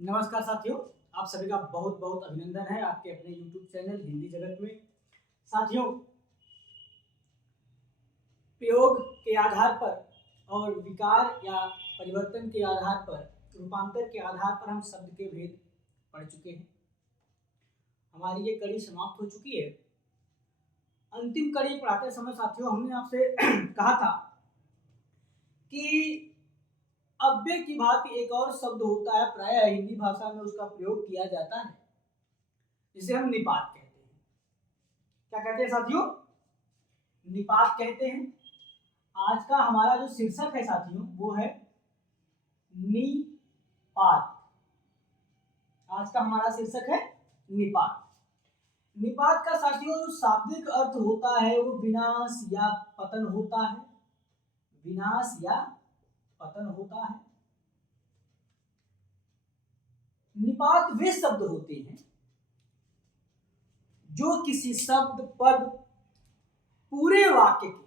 नमस्कार साथियों, आप सभी का बहुत बहुत अभिनंदन है आपके अपने YouTube चैनल हिंदी जगत में। साथियों, प्रयोग के आधार पर और विकार या परिवर्तन के आधार पर, रूपांतर के आधार पर हम शब्द के भेद पढ़ चुके हैं। हमारी ये कड़ी समाप्त हो चुकी है। अंतिम कड़ी पढ़ाते समय साथियों हमने आपसे कहा था कि अव्यय की भांति एक और शब्द होता है, प्रायः हिंदी भाषा में उसका प्रयोग किया जाता है, जिसे हम निपात कहते हैं। क्या कहते हैं साथियों? निपात कहते हैं। आज का हमारा जो शीर्षक है साथियों वो है निपात। आज का हमारा शीर्षक है निपात। निपात का साथियों जो शाब्दिक अर्थ होता है वो विनाश या पतन होता है। विनाश या पतन होता है। निपात वे शब्द होते हैं जो किसी शब्द पद पूरे वाक्य के,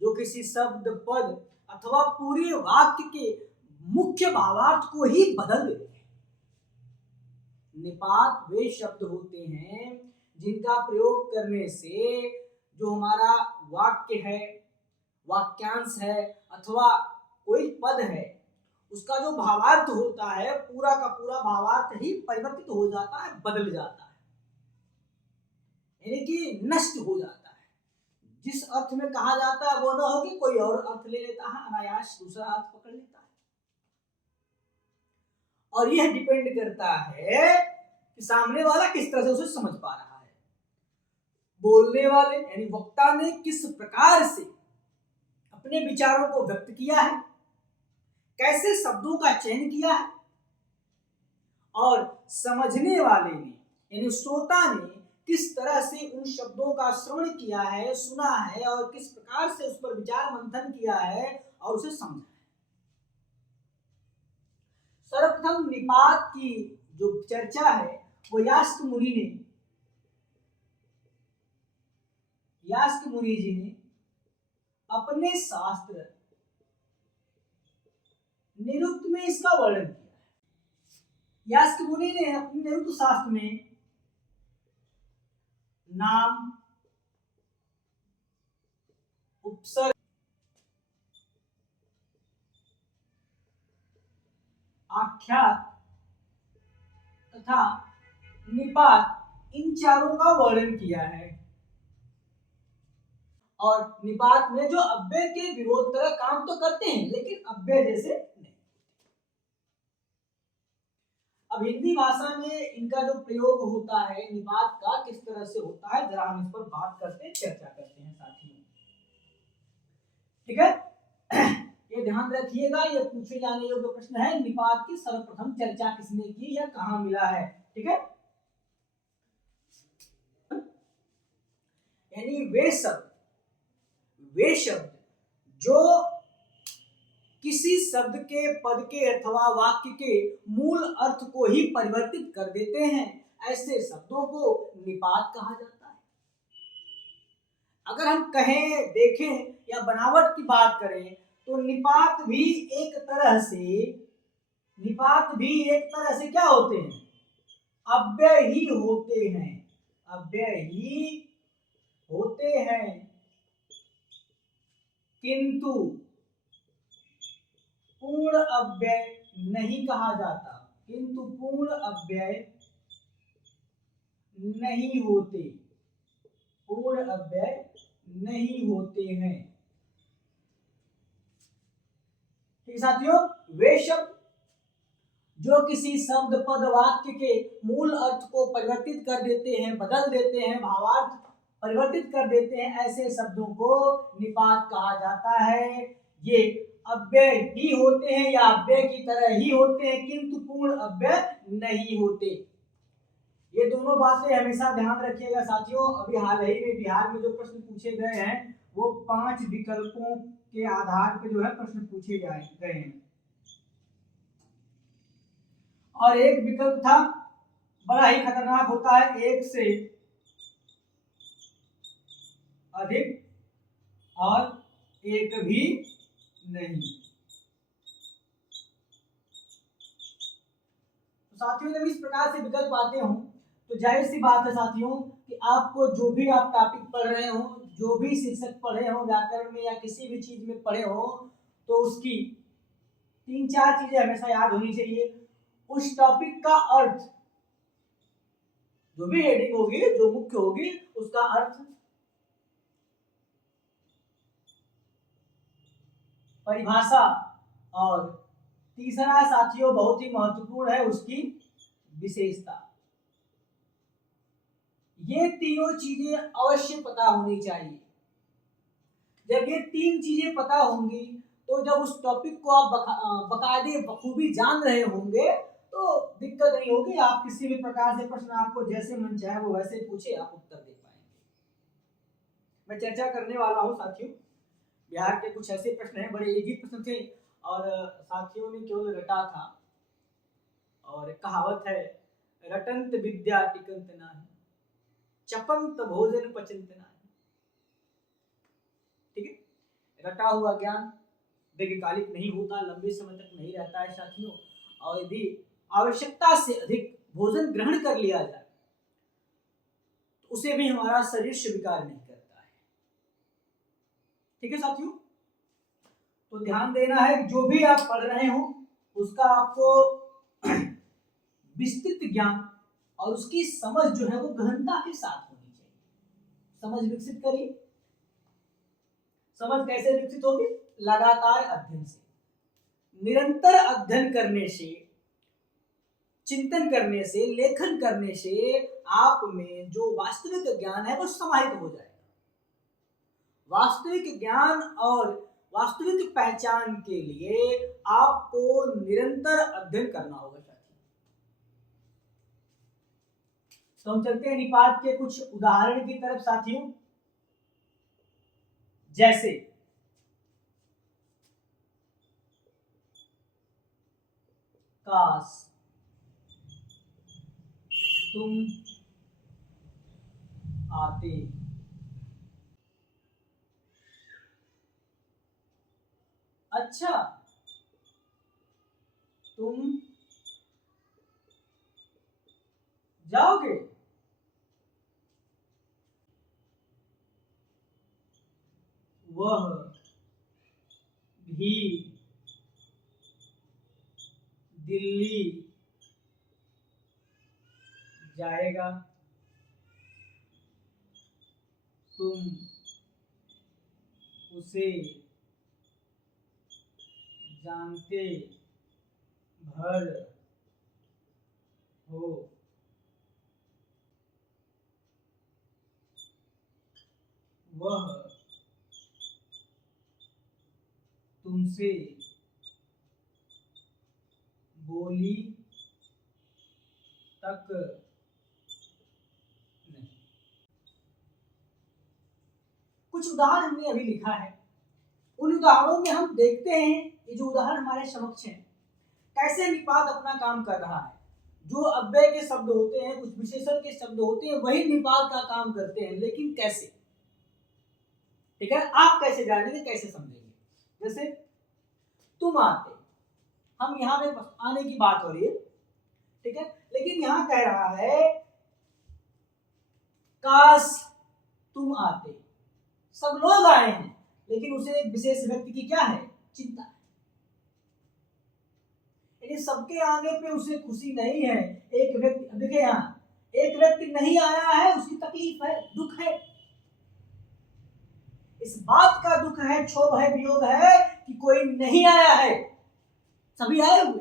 जो किसी शब्द पद अथवा पूरे वाक्य के मुख्य भावार्थ को ही बदल देते हैं। निपात वे शब्द होते हैं जिनका प्रयोग करने से जो हमारा वाक्य है, वाक्यांश है अथवा कोई पद है, उसका जो भावार्थ होता है पूरा का पूरा भावार्थ ही परिवर्तित हो जाता है, बदल जाता है, यानी कि नष्ट हो जाता है। जिस अर्थ में कहा जाता है वो न हो कि कोई और अर्थ ले लेता है, अनायास दूसरा अर्थ पकड़ लेता है। और यह डिपेंड करता है कि सामने वाला किस तरह से उसे समझ पा रहा है। बोलने वाले यानी वक्ता ने किस प्रकार से अपने विचारों को व्यक्त किया है, कैसे शब्दों का चयन किया है, और समझने वाले ने यानी श्रोता ने किस तरह से उन शब्दों का श्रवण किया है, सुना है और किस प्रकार से उस पर विचार मंथन किया है और उसे समझा है। सर्वप्रथम निपात की जो चर्चा है वो यास्क मुनि जी ने अपने शास्त्र निरुक्त में इसका वर्णन किया है। यास्क मुनि ने अपने निरुक्त शास्त्र में नाम, उपसर्ग, आख्यात तथा निपात इन चारों का वर्णन किया है। और निपात में जो अव्यय के विरोध तरह काम तो करते हैं लेकिन अव्यय जैसे नहीं। अब हिंदी भाषा में इनका जो प्रयोग होता है निपात का किस तरह से होता है, जरा हम इस पर बात करते हैं, चर्चा करते हैं साथियों। ठीक है, ये ध्यान रखिएगा, ये पूछे जाने योग्य प्रश्न है। निपात की सर्वप्रथम चर्चा किसने की या कहां मिला है? ठीक है, यानी वे शब्द जो किसी शब्द के, पद के अथवा वाक्य के मूल अर्थ को ही परिवर्तित कर देते हैं, ऐसे शब्दों को निपात कहा जाता है। अगर हम कहें, देखें या बनावट की बात करें तो निपात भी एक तरह से क्या होते हैं? अव्यय ही होते हैं। अव्यय ही होते हैं, किंतु पूर्ण अव्यय नहीं कहा जाता। किंतु पूर्ण अव्यय नहीं होते, पूर्ण अव्यय नहीं होते हैं। ठीक साथियों, वे शब्द जो किसी शब्द, पद, वाक्य के मूल अर्थ को परिवर्तित कर देते हैं, बदल देते हैं, भावार्थ परिवर्तित कर देते हैं, ऐसे शब्दों को निपात कहा जाता है। ये अव्यय ही होते हैं या अव्यय की तरह ही होते हैं, किंतु पूर्ण अव्यय नहीं होते। ये दोनों बातें हमेशा ध्यान रखिएगा साथियों। अभी हाल ही में बिहार में जो प्रश्न पूछे गए हैं वो 5 विकल्पों के आधार पर जो है प्रश्न पूछे गए हैं। और एक विकल्प था, बड़ा ही खतरनाक होता है, 1 से अधिक और एक भी नहीं। साथियों जब इस प्रकार से विकल्प आते हों तो जाहिर सी बात है साथियों कि आपको जो भी आप टॉपिक पढ़ रहे हो, जो भी शीर्षक पढ़े हो व्याकरण में या किसी भी चीज में पढ़े हो, तो उसकी 3-4 चीजें हमेशा याद होनी चाहिए। उस टॉपिक का अर्थ, जो भी हेडिंग होगी, जो मुख्य होगी, उसका अर्थ, परिभाषा, और तीसरा साथियों बहुत ही महत्वपूर्ण है उसकी विशेषता। ये तीनों चीजें अवश्य पता होनी चाहिए। जब ये 3 चीजें पता होंगी तो जब उस टॉपिक को आप बकायदे बखूबी जान रहे होंगे तो दिक्कत नहीं होगी। आप किसी भी प्रकार से प्रश्न आपको जैसे मन चाहे वो वैसे पूछे, आप उत्तर दे पाएंगे। मैं चर्चा करने वाला हूं साथियों, बिहार के कुछ ऐसे प्रश्न हैं, बड़े इजी प्रश्न थे और साथियों ने केवल रटा था। और कहावत है, रटंत विद्या टिकंत नाही, चपंत भोजन पचंत नाही। ठीक है, रटा हुआ ज्ञान दीर्घकालिक नहीं होता, लंबे समय तक नहीं रहता है साथियों। और यदि आवश्यकता से अधिक भोजन ग्रहण कर लिया जाए तो उसे भी हमारा शरीर स्वीकार नहीं करता है। ठीक है साथियों, तो ध्यान देना है, जो भी आप पढ़ रहे हो उसका आपको विस्तृत ज्ञान और उसकी समझ जो है वो गहनता के साथ होनी चाहिए। समझ विकसित करिए। समझ कैसे विकसित होगी? लगातार अध्ययन से, निरंतर अध्ययन करने से, चिंतन करने से, लेखन करने से आप में जो वास्तविक ज्ञान है वो समाहित हो जाएगा। वास्तविक ज्ञान और वास्तविक पहचान के लिए आपको निरंतर अध्ययन करना होगा साथियों। तो हम चलते हैं निपात के कुछ उदाहरण की तरफ साथियों। जैसे काश तुम आते, अच्छा तुम जाओगे, वह भी दिल्ली जाएगा, तुम उसे जानते भर हो, वह तुमसे बोली तक नहीं। कुछ उदाहरण हमने अभी लिखा है, उन उदाहरणों में हम देखते हैं, ये जो उदाहरण हमारे समक्ष हैं, कैसे निपात अपना काम कर रहा है। जो अव्यय के शब्द होते हैं, कुछ विशेषण के शब्द होते हैं, वही निपात का काम करते हैं, लेकिन कैसे? ठीक है, आप कैसे जानेंगे, कैसे समझेंगे? जैसे तुम आते, हम यहाँ पे आने की बात हो रही है, ठीक है, लेकिन यहाँ कह रहा है काश तुम आते। सब लोग आए हैं लेकिन उसे एक विशेष व्यक्ति की क्या है? चिंता है। यदि सबके आने पे उसे खुशी नहीं है, एक व्यक्ति, देखिए यहाँ एक व्यक्ति नहीं आया है, उसकी तकलीफ है, दुख है, इस बात का दुख है, क्षोभ है, वियोग है कि कोई नहीं आया है, सभी आए हुए।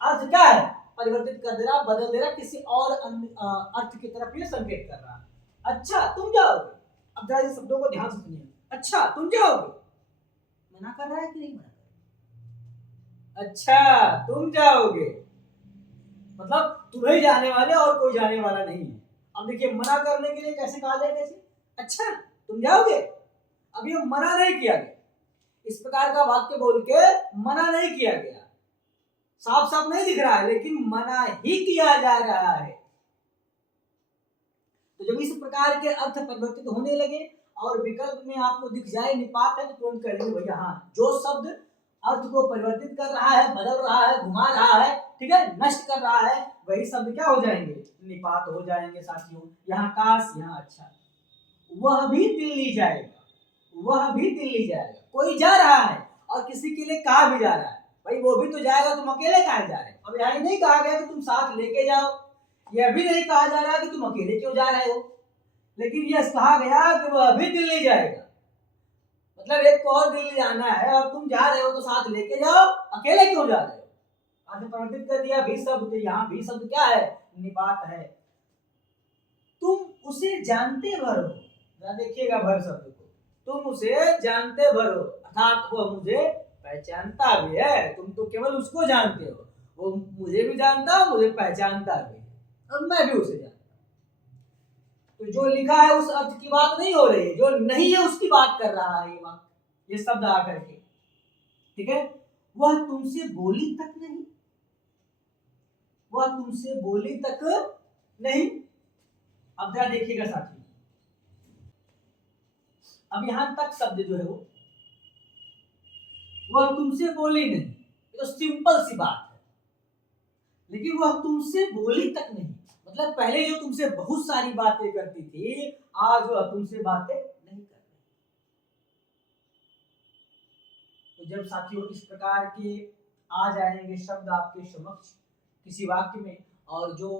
अर्थ क्या है? परिवर्तित कर दे रहा, बदल दे रहा, किसी और अर्थ की तरफ ये संकेत कर रहा। अच्छा तुम जाओगे, अब जरा इन शब्दों को ध्यान से सुनिए। अच्छा तुम जाओगे, मना कर रहा है कि नहीं मना कर रहा? अच्छा तुम जाओगे मतलब तुम्हें जाने वाले और कोई जाने वाला नहीं है। अब देखिए मना करने के लिए कैसे कहा जाए, कैसे? अच्छा तुम जाओगे, अब ये मना नहीं किया गया, इस प्रकार का वाक्य बोल के मना नहीं किया गया, साफ साफ नहीं दिख रहा है, लेकिन मना ही किया जा रहा है। तो जब इस प्रकार के अर्थ परिवर्तित होने लगे और विकल्प में आपको दिख जाए निपात है, तो तुरंत कह लेंगे भैया हाँ, जो शब्द अर्थ को परिवर्तित कर रहा है, बदल रहा है, घुमा रहा है, ठीक है, नष्ट कर रहा है, वही शब्द क्या हो जाएंगे, निपात हो जाएंगे साथियों। यहाँ काश, यहाँ अच्छा, वह भी दिल्ली जाएगा, वह भी दिल्ली जाएगा। कोई जा रहा है और किसी के लिए कहा भी जा रहा है, भाई वो भी तो जाएगा, तुम अकेले कहाँ जा रहे हो। अब यहाँ नहीं कहा गया कि तुम साथ लेके जाओ, यह भी नहीं कहा जा रहा कि तुम अकेले क्यों जा रहे हो, लेकिन यह कहा गया कि वह भी दिल्ली जाएगा। मतलब एक को और दिल्ली जाना है और तुम जा रहे हो तो साथ लेके जाओ, अकेले क्यों जा रहे हो। अर्थ परिवर्तित कर दिया, भी शब्द, यहाँ भी शब्द क्या है, निपात है। तुम उसे जानते भर हो, देखिएगा भर शब्द को, तुम उसे जानते भर हो, अर्थात वो मुझे पहचानता भी है। तुम तो केवल उसको जानते हो, वो मुझे भी जानता है, मुझे पहचानता भी है, और मैं भी उसे जानता। तो जो लिखा है उस अर्थ की बात नहीं हो रही है, जो नहीं है उसकी बात कर रहा है ये शब्द आकर के, ठीक है। वह तुमसे बोली तक नहीं, वह तुमसे बोली तक नहीं। अब जरा देखिएगा साथियों, अब यहां तक शब्द जो है वो, वह तुमसे बोली नहीं, तो सिंपल सी बात है, लेकिन वह तुमसे बोली तक नहीं, मतलब पहले जो तुमसे बहुत सारी बातें करती थी, आज वह तुमसे बातें नहीं कर रही। तो जब साथियों इस प्रकार के आ जाएंगे शब्द आपके समक्ष किसी वाक्य में, और जो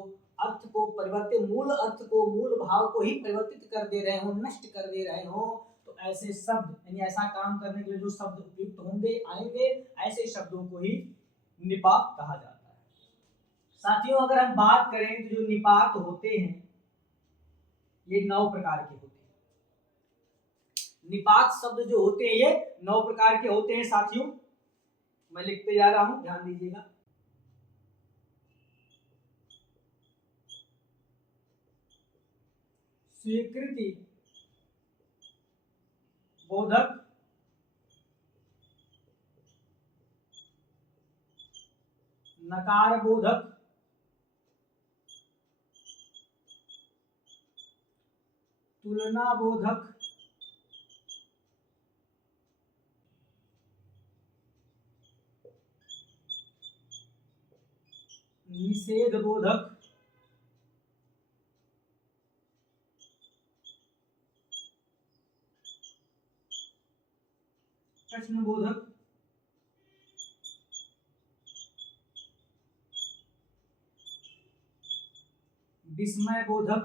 अर्थ को परिवर्तित, मूल अर्थ को, मूल भाव को ही परिवर्तित कर दे रहे हो, नष्ट कर दे रहे हो, तो ऐसे शब्द, यानी ऐसा काम करने के लिए जो शब्द उपयुक्त होंगे, आएंगे, ऐसे शब्दों को ही निपात कहा जाता है। साथियों अगर हम बात करें तो जो निपात होते हैं ये 9 प्रकार के होते हैं। निपात शब्द जो होते हैं ये 9 प्रकार के होते हैं साथियों, मैं लिखते जा रहा हूं, ध्यान दीजिएगा। स्वीकृति बोधक, नकार बोधक, तुलना बोधक, निषेध बोधक, प्रश्न बोधक, विस्मय बोधक,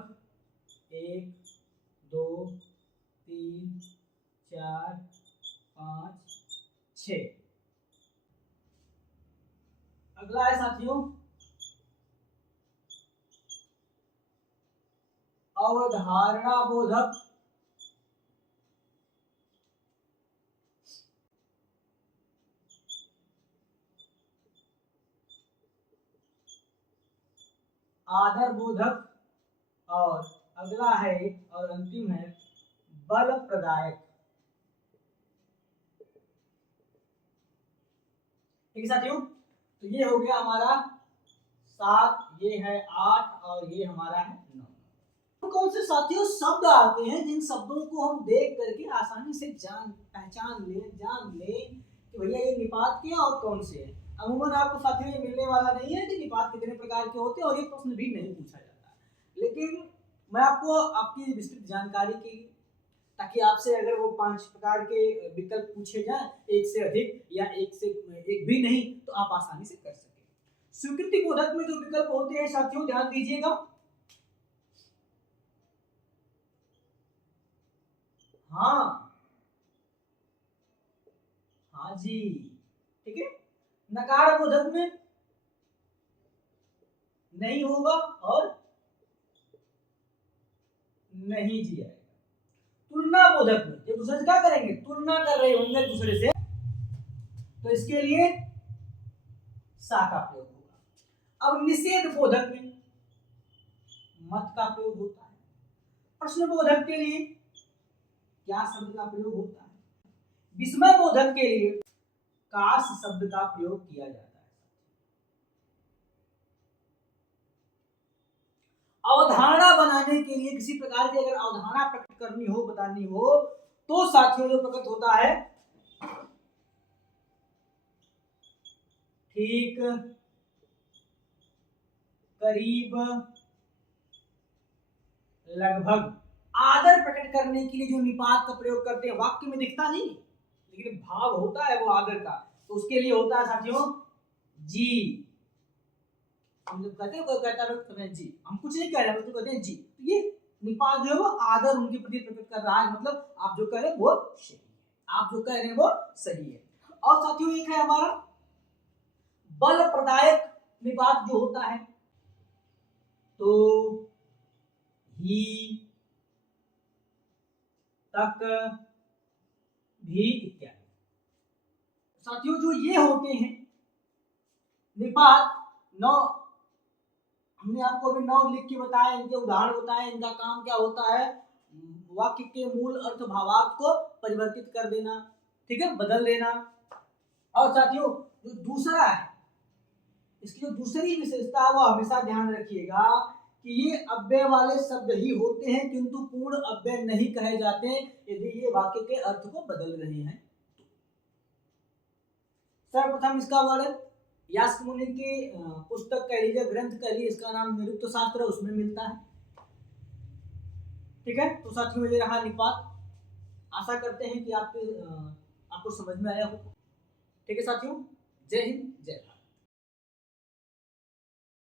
1 2 3 4 5 6। अगला है साथियों अवधारणा बोधक, आदर बोधक, और अगला है और अंतिम है बल प्रदायक। ठीक है साथियों, तो ये हो गया हमारा 7, ये है 8 और ये हमारा है 9। कौन से साथियों शब्द आते हैं जिन शब्दों को हम देख करके आसानी से पहचान ले कि भैया ये निपात के और कौन से हैं। अमूमन आपको साथियों ये मिलने वाला नहीं है कि निपात कितने प्रकार के होते हैं, और ये प्रश्न भी नहीं पूछा जाता, लेकिन मैं आपको आपकी विस्तृत जानकारी के लिए, ताकि आपसे अगर वो 5 प्रकार के विकल्प पूछे जाए, एक से अधिक या एक से एक भी नहीं, तो आप आसानी से कर सकें। स्वीकृति बोधक में जो विकल्प होते हैं साथियों ध्यान दीजिएगा, हाँ हाँ जी, ठीक है। नकार बोधक में नहीं होगा और नहीं जी आएगा। तुलना बोधक में एक दूसरे से क्या करेंगे, तुलना कर रहे होंगे दूसरे से, तो इसके लिए सा का प्रयोग होगा। अब निषेध बोधक में मत का प्रयोग होता है। प्रश्न बोधक के लिए क्या शब्द का प्रयोग होता है। विस्मय बोधक के लिए काश शब्द का प्रयोग किया जाता है। अवधारणा बनाने के लिए, किसी प्रकार की अगर अवधारणा प्रकट करनी हो, बतानी हो, तो साथियों जो प्रकट होता है ठीक, करीब, लगभग। आदर प्रकट करने के लिए जो निपात का प्रयोग करते हैं, वाक्य में दिखता नहीं लेकिन भाव होता है वो आदर का, तो उसके लिए होता है साथियों जी। हम जब कहते हैं, कोई कहता है जी, हम कुछ नहीं कह रहे, तो कहते हैं जी, तो ये निपात जो है वो आदर उनके प्रति प्रकट कर रहा है, मतलब आप जो कह रहे हैं वो सही है, आप जो कह रहे हैं वो सही है। और साथियों एक है हमारा बल प्रदायक निपात जो होता है, तो ही, तक, भी इत्यादि। साथियों जो ये होते हैं निपात, 9 हमने आपको अभी 9 लिख के बताया, इनके उदाहरण बताए, इनका काम क्या होता है, वाक्य के मूल अर्थ भावार्थ को परिवर्तित कर देना, ठीक है, बदल देना। और साथियों जो दूसरा है, इसकी जो दूसरी विशेषता है वो हमेशा ध्यान रखिएगा कि ये अव्यय वाले शब्द ही होते हैं, किंतु पूर्ण अव्यय नहीं कहे जाते यदि ये वाक्य के अर्थ को बदल रहे हैं। सर्वप्रथम इसका वर्णन यास्क मुनि की पुस्तक कह लीजिए, ग्रंथ कह लीजिए, इसका नाम निरुक्त शास्त्र, उसमें मिलता है। ठीक है, तो साथियों ये रहा निपात। आशा करते हैं कि आपको समझ में आया हो। ठीक है साथियों, जय हिंद, जय भारत।